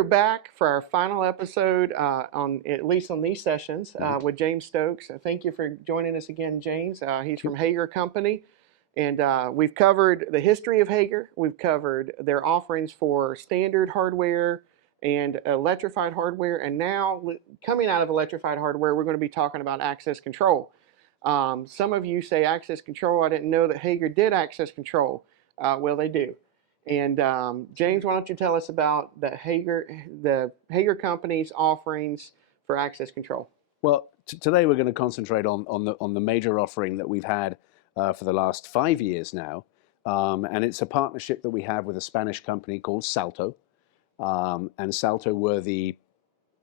are back for our final episode on at least on these sessions with James Stokes. Thank you for joining us again, James. He's from Hager Company, and we've covered the history of Hager. We've covered their offerings for standard hardware and electrified hardware, and now coming out of electrified hardware, we're going to be talking about access control. Some of you say access control. I didn't know that Hager did access control. Well, they do. And James, why don't you tell us about the Hager Company's offerings for access control? Well, today we're going to concentrate on the major offering that we've had for the last 5 years now, and it's a partnership that we have with a Spanish company called Salto, and Salto were the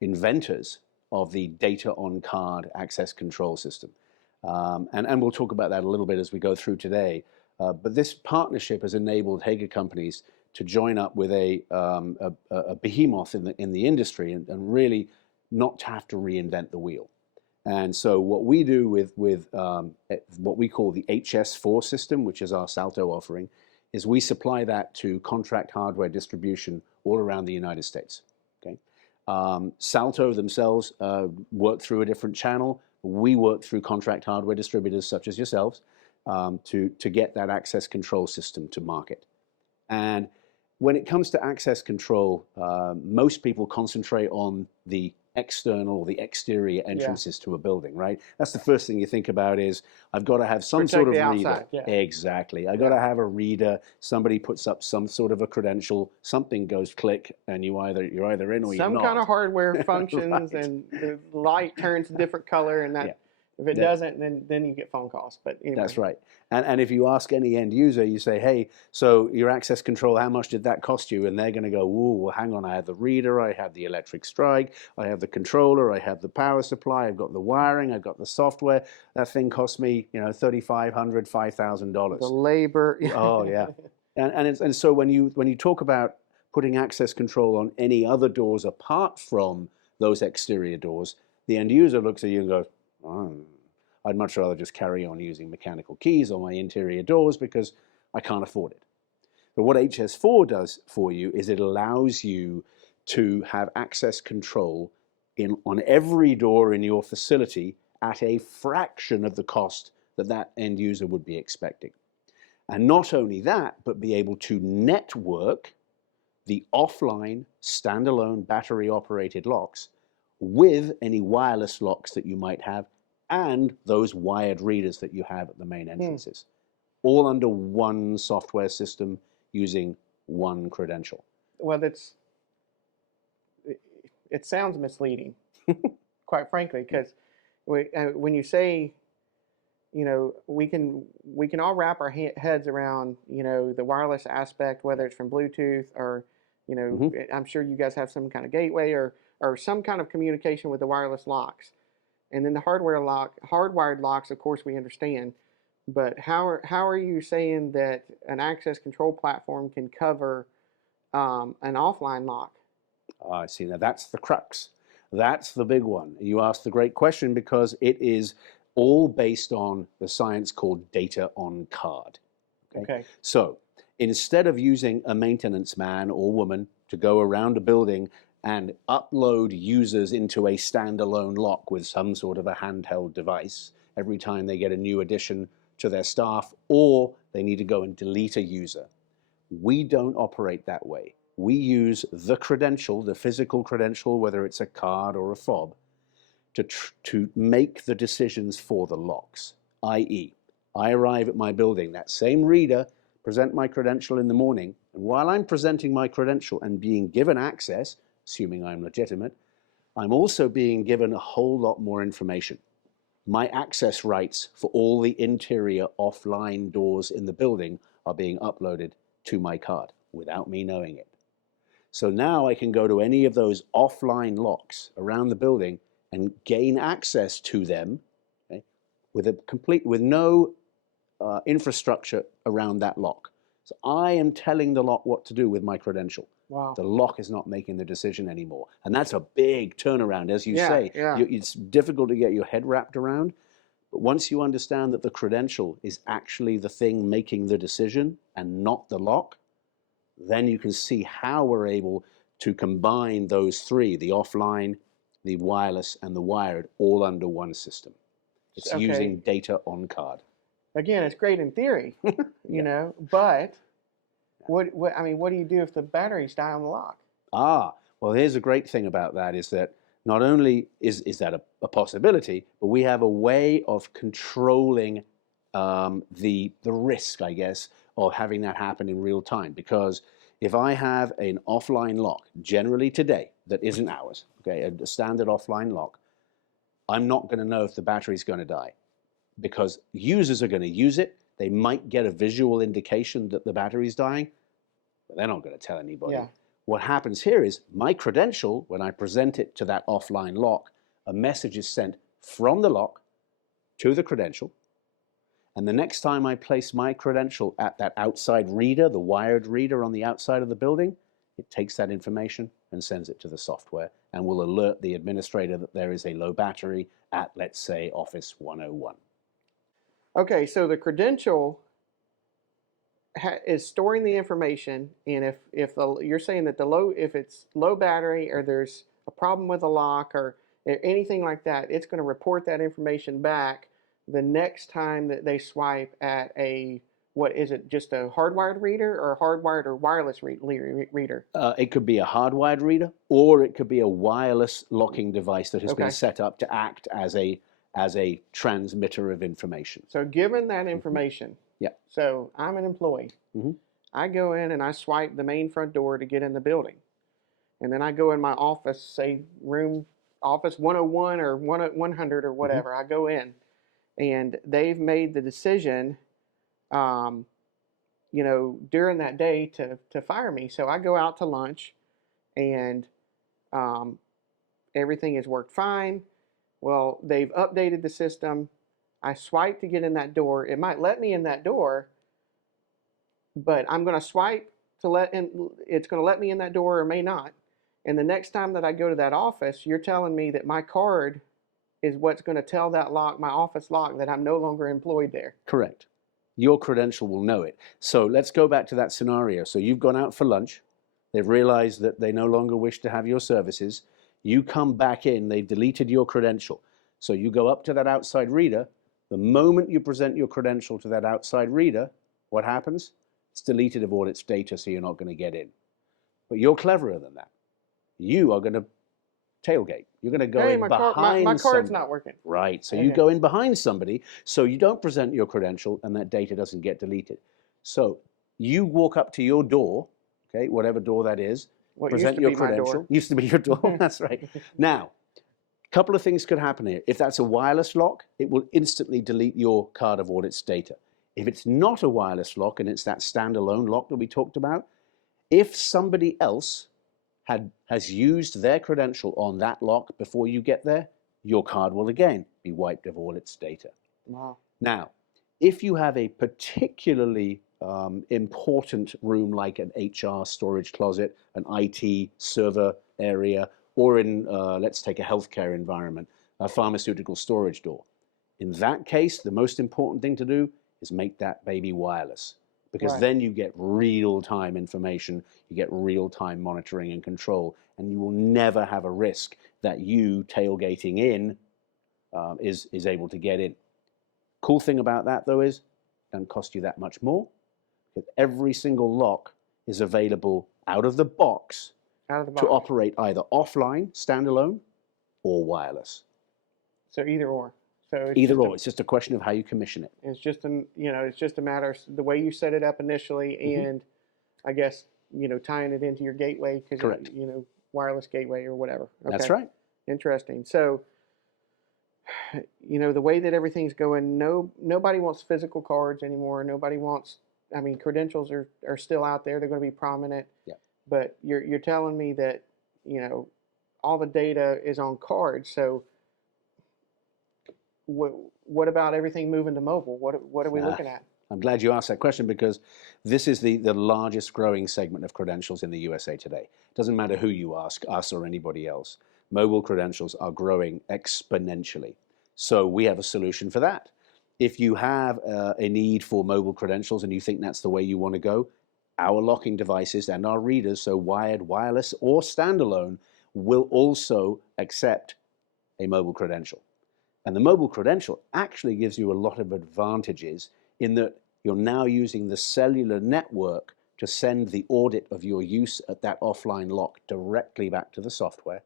inventors of the data on card access control system, and we'll talk about that a little bit as we go through today. But this partnership has enabled Hager companies to join up with a behemoth in the industry and really not to have to reinvent the wheel. And so what we do with what we call the HS4 system, which is our Salto offering, is we supply that to contract hardware distribution all around the United States. Okay, Salto themselves work through a different channel. We work through contract hardware distributors such as yourselves. To get that access control system to market. And when it comes to access control, most people concentrate on the external or the exterior entrances to a building, right? That's the first thing you think about is, I've got to have some sort of reader. Exactly. I've got to have a reader. Somebody puts up some sort of a credential, something goes click, and you're either in or you're not. Some kind of hardware functions right. And the light turns a different color, and that if it doesn't, then you get phone calls. But anyway. That's right. And if you ask any end user, you say, hey, so your access control, how much did that cost you? And they're going to go, ooh, well, hang on, I have the reader, I have the electric strike, I have the controller, I have the power supply, I've got the wiring, I've got the software. That thing cost me, $3,500, $5,000. The labor. Oh, yeah. And so when you talk about putting access control on any other doors apart from those exterior doors, the end user looks at you and goes, I'd much rather just carry on using mechanical keys on my interior doors because I can't afford it. But what HS4 does for you is it allows you to have access control on every door in your facility at a fraction of the cost that end user would be expecting. And not only that, but be able to network the offline standalone battery operated locks with any wireless locks that you might have and those wired readers that you have at the main entrances, all under one software system using one credential. Well, it sounds misleading, quite frankly, because when you say, we can all wrap our heads around, the wireless aspect, whether it's from Bluetooth or, I'm sure you guys have some kind of gateway or some kind of communication with the wireless locks. And then the hardwired locks, of course, we understand. But how are you saying that an access control platform can cover an offline lock? I see. Now that's the crux. That's the big one. You asked the great question because it is all based on the science called data on card. Okay. So instead of using a maintenance man or woman to go around a building and upload users into a standalone lock with some sort of a handheld device every time they get a new addition to their staff, or they need to go and delete a user. We don't operate that way. We use the credential, the physical credential, whether it's a card or a fob, to make the decisions for the locks, i.e., I arrive at my building, that same reader, present my credential in the morning, and while I'm presenting my credential and being given access, assuming I'm legitimate, I'm also being given a whole lot more information. My access rights for all the interior offline doors in the building are being uploaded to my card without me knowing it. So now I can go to any of those offline locks around the building and gain access to them, okay, with no infrastructure around that lock. So I am telling the lock what to do with my credential. Wow. The lock is not making the decision anymore. And that's a big turnaround, as you say. It's difficult to get your head wrapped around. But once you understand that the credential is actually the thing making the decision and not the lock, then you can see how we're able to combine those three, the offline, the wireless, and the wired, all under one system. It's Okay. using data on card. Again, it's great in theory, you know, but what do you do if the batteries die on the lock? Well, here's a great thing about that is that not only is that a possibility, but we have a way of controlling the risk, I guess, of having that happen in real time. Because if I have an offline lock, generally today, that isn't ours, okay, a standard offline lock, I'm not going to know if the battery's going to die, because users are going to use it. They might get a visual indication that the battery's dying, but they're not going to tell anybody. Yeah. What happens here is my credential, when I present it to that offline lock, a message is sent from the lock to the credential. And the next time I place my credential at that outside reader, the wired reader on the outside of the building, it takes that information and sends it to the software and will alert the administrator that there is a low battery at, let's say, Office 101. Okay, so the credential is storing the information, and if you're saying that if it's low battery or there's a problem with a lock or anything like that, it's going to report that information back the next time that they swipe at what is it, just a hardwired reader or a hardwired or wireless reader? It could be a hardwired reader, or it could be a wireless locking device that has been set up to act as a transmitter of information. So given that information, so I'm an employee. I go in and I swipe the main front door to get in the building. And then I go in my office, say office 101 or 100 or whatever. I go in and they've made the decision, during that day to fire me. So I go out to lunch and everything has worked fine. Well, they've updated the system. I swipe to get in that door. It might let me in that door, but I'm going to swipe it's going to let me in that door or may not. And the next time that I go to that office, you're telling me that my card is what's going to tell that lock, my office lock, that I'm no longer employed there. Correct. Your credential will know it. So let's go back to that scenario. So you've gone out for lunch. They've realized that they no longer wish to have your services. You come back in, they've deleted your credential. So you go up to that outside reader. The moment you present your credential to that outside reader, what happens? It's deleted of all its data, so you're not going to get in. But you're cleverer than that. You are going to tailgate. You're going to go in behind my card's somebody. not working. Right. So you go in behind somebody, so you don't present your credential and that data doesn't get deleted. So you walk up to your door, okay, whatever door that is, present your credential. Used to be your door. That's right. Now, a couple of things could happen here. If that's a wireless lock, it will instantly delete your card of all its data. If it's not a wireless lock and it's that standalone lock that we talked about, if somebody else has used their credential on that lock before you get there, your card will again be wiped of all its data. Wow. Now, if you have a particularly important room like an HR storage closet, an IT server area, or in, let's take a healthcare environment, a pharmaceutical storage door. In that case, the most important thing to do is make that baby wireless, because then you get real-time information, you get real-time monitoring and control, and you will never have a risk that you tailgating in is able to get in. Cool thing about that, though, is it doesn't cost you that much more, because every single lock is available out of the box to operate either offline, standalone, or wireless. So either or. So either or. It's just a question of how you commission it. It's just a matter of the way you set it up initially, and I guess tying it into your gateway, because wireless gateway or whatever. Okay. That's right. Interesting. So the way that everything's going, nobody wants physical cards anymore. Nobody wants. I mean, credentials are still out there. They're going to be prominent. Yeah. But you're telling me that all the data is on cards. So what about everything moving to mobile? What are we looking at? I'm glad you asked that question, because this is the largest growing segment of credentials in the USA today. It doesn't matter who you ask, us or anybody else. Mobile credentials are growing exponentially. So we have a solution for that. If you have a need for mobile credentials and you think that's the way you want to go, our locking devices and our readers, so wired, wireless, or standalone, will also accept a mobile credential. And the mobile credential actually gives you a lot of advantages in that you're now using the cellular network to send the audit of your use at that offline lock directly back to the software.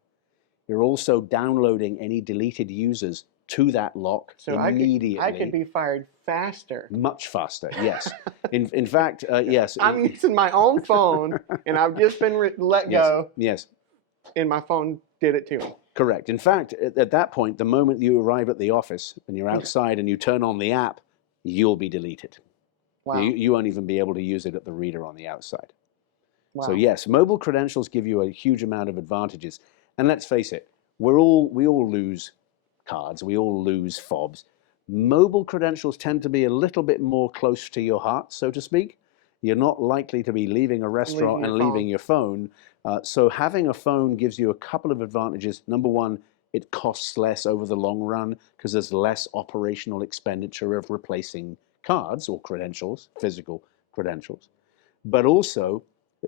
You're also downloading any deleted users to that lock so immediately. I could be fired faster. Much faster, yes. In fact, yes. I'm using my own phone, and I've just been let go. Yes. And my phone did it to me. Correct. In fact, at that point, the moment you arrive at the office and you're outside and you turn on the app, you'll be deleted. Wow. You won't even be able to use it at the reader on the outside. Wow. So yes, mobile credentials give you a huge amount of advantages. And let's face it, we all lose cards, we all lose fobs. Mobile credentials tend to be a little bit more close to your heart, so to speak. You're not likely to be leaving a restaurant and leaving your phone. So having a phone gives you a couple of advantages. Number one, it costs less over the long run because there's less operational expenditure of replacing cards or credentials, physical credentials. But also,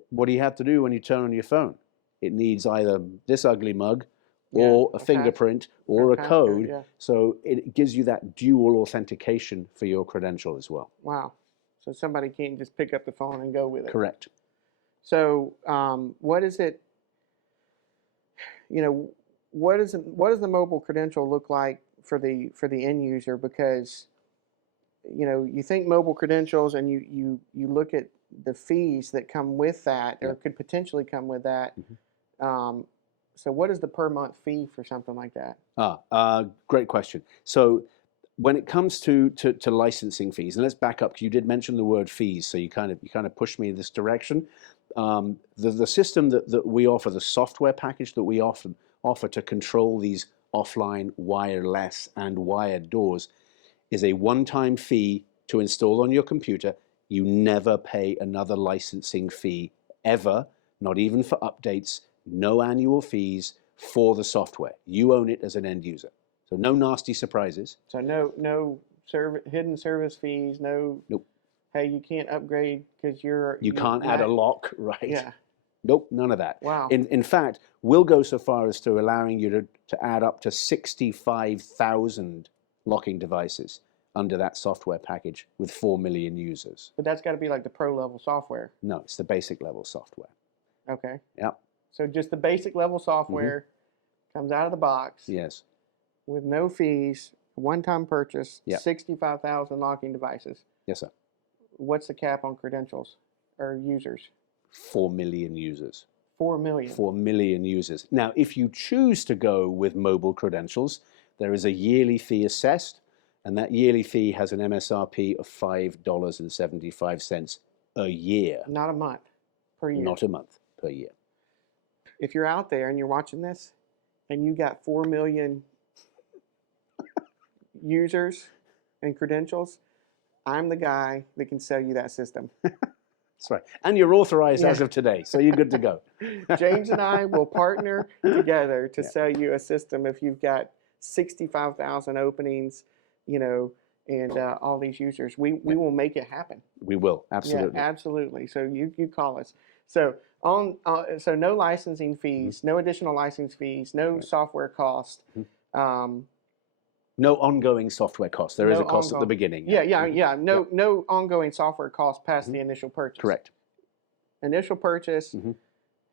what do you have to do when you turn on your phone? It needs either this ugly mug or a fingerprint or a code. Yeah. So it gives you that dual authentication for your credential as well. Wow. So somebody can't just pick up the phone and go with it. Correct. So what is it, what does the mobile credential look like for the end user? Because, you think mobile credentials and you look at the fees that come with that or could potentially come with that. So what is the per month fee for something like that? Great question. So when it comes to licensing fees, and let's back up because you did mention the word fees, so you kind of pushed me in this direction. The system that we offer, the software package that we offer to control these offline wireless and wired doors, is a one-time fee to install on your computer. You never pay another licensing fee ever, not even for updates. No annual fees for the software. You own it as an end user. So no nasty surprises. So no hidden service fees. Nope. Hey, you can't upgrade because you can't add a lock, right? Yeah. Nope, none of that. Wow. In fact, we'll go so far as to allowing you to add up to 65,000 locking devices under that software package with 4 million users. But that's got to be like the pro level software. No, it's the basic level software. Okay. Yep. So just the basic level software comes out of the box. Yes. With no fees, one-time purchase, Yep. 65,000 locking devices. Yes, sir. What's the cap on credentials or users? 4 million users. 4 million. 4 million users. Now, if you choose to go with mobile credentials, there is a yearly fee assessed, and that yearly fee has an MSRP of $5.75 a year. Not a month, per year. Not a month, per year. If you're out there and you're watching this, and you got 4 million users and credentials, I'm the guy that can sell you that system. That's right. And you're authorized as of today, so you're good to go. James and I will partner together to sell you a system if you've got 65,000 openings, and all these users. We will make it happen. We will, absolutely. Yeah, absolutely. So you call us. So so no licensing fees, no additional license fees, no software cost. No ongoing software cost. There is a cost at the beginning. Yeah. No ongoing software cost past the initial purchase. Correct. Initial purchase,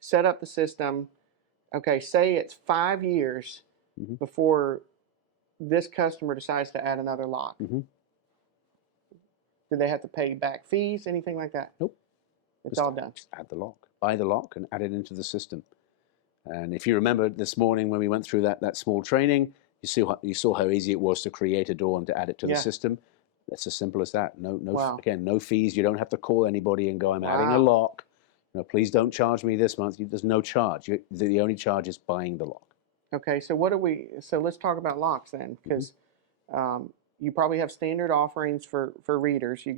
set up the system. Okay, say it's 5 years before this customer decides to add another lock. Do they have to pay back fees, anything like that? Nope. It's all done. Just add the lock. Buy the lock and add it into the system. And if you remember this morning when we went through that small training, you saw how easy it was to create a door and to add it to the system. It's as simple as that. Again, no fees. You don't have to call anybody and go, I'm adding a lock. Please don't charge me this month. There's no charge. The only charge is buying the lock. Okay, so let's talk about locks then, because you probably have standard offerings for readers. You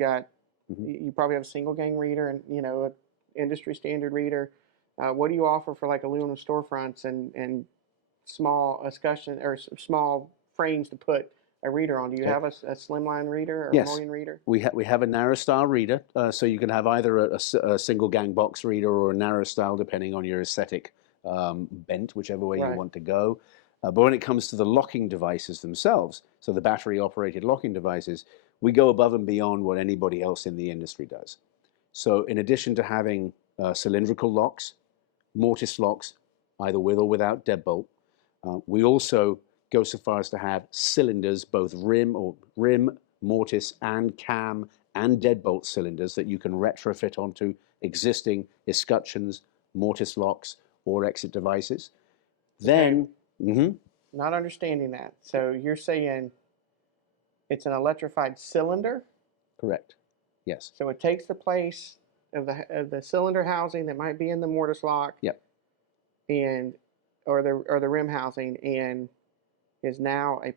probably have a single gang reader and an industry standard reader. What do you offer for like aluminum storefronts and small escutcheon or small frames to put a reader on? Do you Okay. have a slimline reader or Yes. a mullion reader? We have a narrow style reader, so you can have either a single gang box reader or a narrow style, depending on your aesthetic bent, whichever way you Right. want to go. But when it comes to the locking devices themselves, so the battery operated locking devices, we go above and beyond what anybody else in the industry does. So in addition to having cylindrical locks, mortise locks, either with or without deadbolt, we also go so far as to have cylinders, both rim, mortise, and cam and deadbolt cylinders that you can retrofit onto existing escutcheons, mortise locks, or exit devices. Then, Not understanding that. So you're saying it's an electrified cylinder? correct, yes. So it takes the place of the cylinder housing that might be in the mortise lock. Yep. Or the rim housing, and is now a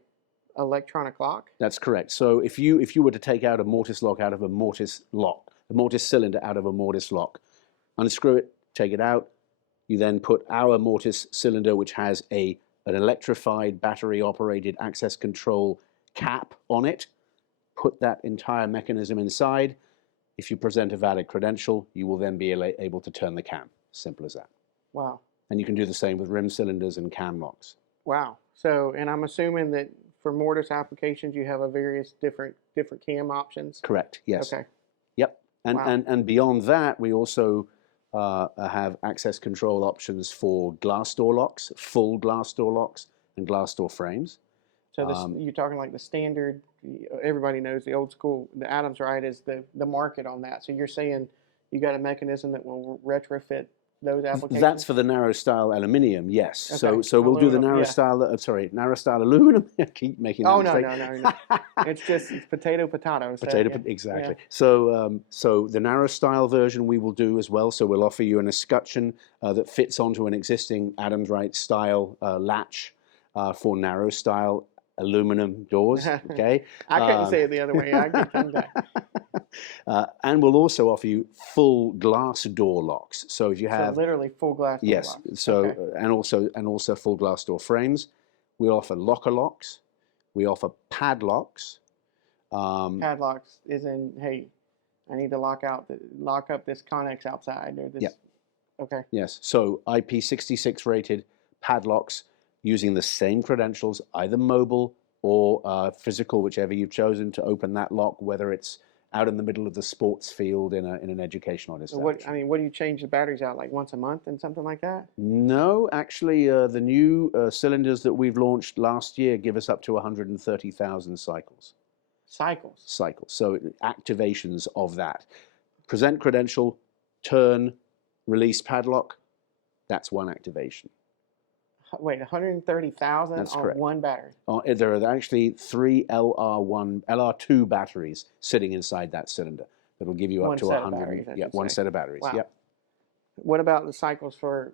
electronic lock. That's correct. So if you were to take out a mortise lock out of a mortise lock, a mortise cylinder out of a mortise lock, unscrew it, take it out, you then put our mortise cylinder, which has an electrified battery operated access control cap on it, put that entire mechanism inside. If you present a valid credential, you will then be able to turn the cam. Simple as that. Wow. And you can do the same with rim cylinders and cam locks. Wow. So, and I'm assuming that for mortise applications, you have a various different cam options. Correct. Yes. Okay. Yep. And Wow. and beyond that, we also have access control options for glass door locks, full glass door locks, and glass door frames. So this, you're talking like the standard. Everybody knows the old school. The Adams Rite is the market on that. So you're saying you got a mechanism that will retrofit those applications? That's for the narrow style aluminium, yes. Okay. So we'll do the Aluminum, narrow yeah. style. Narrow style aluminum. I keep making that Oh no, mistake. no. It's potato. So, Potato, yeah. exactly. Yeah. So the narrow style version we will do as well. So we'll offer you an escutcheon that fits onto an existing Adams Rite style latch for narrow style aluminum doors. Okay. I couldn't say it the other way. I get tongue tied. And we'll also offer you full glass door locks. So if you So have literally full glass door yes, lock. so Okay. and also full glass door frames. We offer locker locks. We offer padlocks. Padlocks is in. Hey, I need to lock up this Connex outside or this. Yep. Okay. Yes, so IP66 rated padlocks using the same credentials, either mobile or physical, whichever you've chosen to open that lock, whether it's out in the middle of the sports field in an educational So establishment. what do you change the batteries out like once a month and something like that? No, actually, the new cylinders that we've launched last year give us up to 130,000 cycles. Cycles. So activations of that. Present credential, turn, release padlock, that's one activation. Wait, 130,000 That's on correct. one battery. There are actually 3 LR2 batteries sitting inside that cylinder. That'll give you up One to set of 100. batteries, I Yeah, should one say. set of batteries. Wow. Yep. What about the cycles for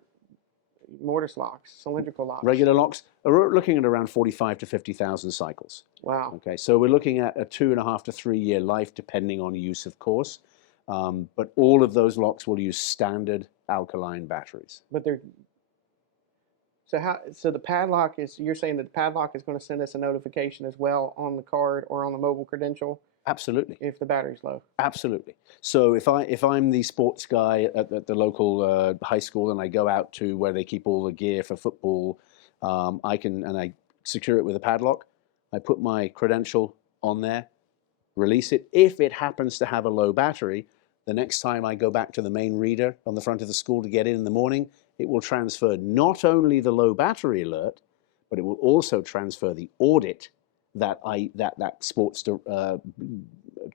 mortise locks, cylindrical locks? Regular locks are looking at around 45 to 50,000 cycles. Wow. Okay, so we're looking at a 2.5 to 3 year life, depending on use, of course. But all of those locks will use standard alkaline batteries. But they're so the padlock is, you're saying that the padlock is going to send us a notification as well on the card or on the mobile credential Absolutely. if the battery's low. Absolutely. So if I'm the sports guy at the local high school and I go out to where they keep all the gear for football, I secure it with a padlock. I put my credential on there, release it. If it happens to have a low battery, the next time I go back to the main reader on the front of the school to get in the morning, it will transfer not only the low battery alert, but it will also transfer the audit that that sports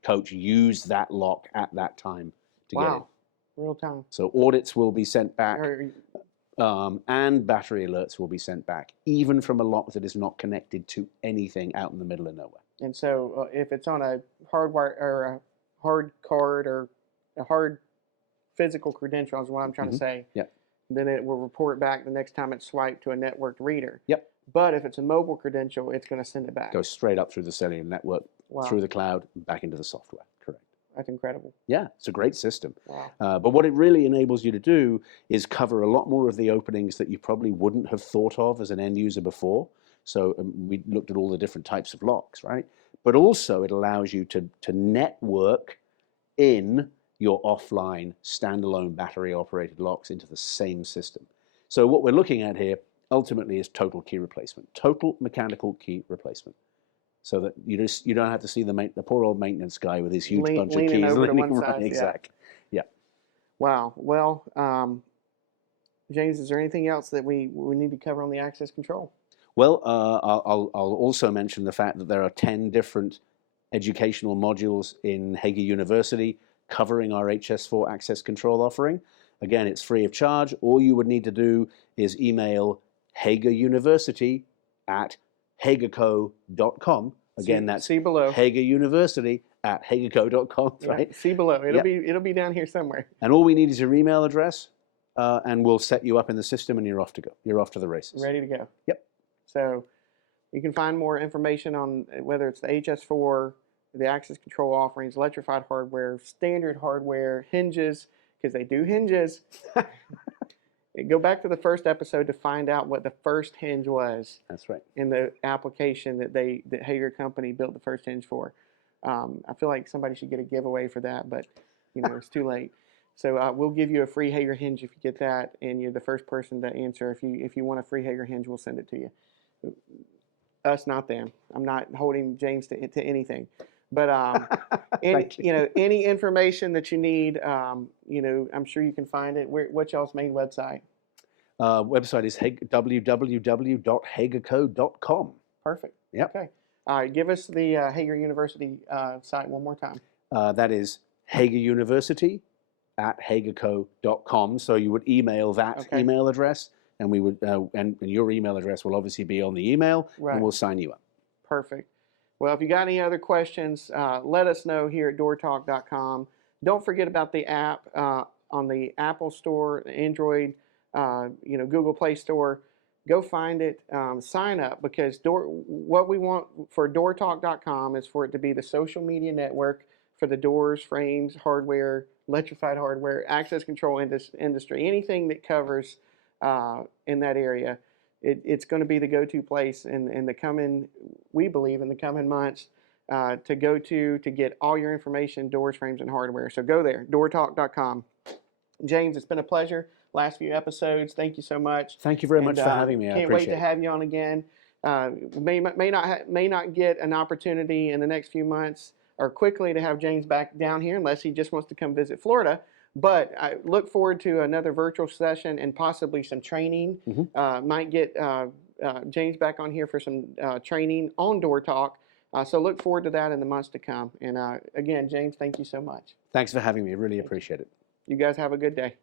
coach used that lock at that time to get in. Wow. Real time. So audits will be sent back, Or- and battery alerts will be sent back, even from a lock that is not connected to anything out in the middle of nowhere. And so if it's on a hardwire or a hard card or a hard physical credential is what I'm trying to say. Yep. Then it will report back the next time it's swiped to a networked reader. Yep. But if it's a mobile credential, it's going to send it back. Goes straight up through the cellular network, Wow. through the cloud, back into the software. Correct. That's incredible. Yeah, it's a great system. Wow. But what it really enables you to do is cover a lot more of the openings that you probably wouldn't have thought of as an end user before. So we looked at all the different types of locks, right? But also it allows you to network in your offline standalone battery operated locks into the same system. So what we're looking at here ultimately is total key replacement, total mechanical key replacement. So that you don't have to see the poor old maintenance guy with his huge bunch of keys leaning over to one right, side. exactly. Yeah. Wow. Well, James, is there anything else that we need to cover on the access control? Well, I'll also mention the fact that there are 10 different educational modules in Hager University covering our HS4 access control offering. Again, it's free of charge. All you would need to do is email Hager University at hagerco.com. Again, that's see below. Hager University at hagerco.com, right? See below. It'll be down here somewhere. And all we need is your email address, and we'll set you up in the system, and you're off to go. You're off to the races. Ready to go. Yep. So you can find more information on whether it's the HS4, the access control offerings, electrified hardware, standard hardware, hinges, because they do hinges. Go back to the first episode to find out what the first hinge was. That's right. In the application that Hager company built the first hinge for. I feel like somebody should get a giveaway for that, but it's too late. So we'll give you a free Hager hinge if you get that, and you're the first person to answer. If you want a free Hager hinge, we'll send it to you. Us, not them. I'm not holding James to anything. But any information that you need, I'm sure you can find it. What's y'all's main website? Website is www.hagerco.com. Perfect. Yep. Okay. All right. Give us the Hager University site one more time. That is Hager University at hagerco.com. So you would email that email address, and we would, and your email address will obviously be on the email, and we'll sign you up. Perfect. Well, if you got any other questions, let us know here at doortalk.com. Don't forget about the app on the Apple Store, the Android, Google Play Store. Go find it, sign up, because what we want for doortalk.com is for it to be the social media network for the doors, frames, hardware, electrified hardware, access control industry, anything that covers in that area. It's going to be the go-to place we believe in the coming months to go to get all your information, doors, frames, and hardware. So go there, doortalk.com. James, it's been a pleasure. Last few episodes, thank you so much. Thank you very much for having me. I appreciate it. Can't wait to have you on again. May not get an opportunity in the next few months or quickly to have James back down here unless he just wants to come visit Florida. But I look forward to another virtual session and possibly some training. Might get James back on here for some training on Door Talk. So look forward to that in the months to come. And again, James, thank you so much. Thanks for having me. Really appreciate it. You guys have a good day.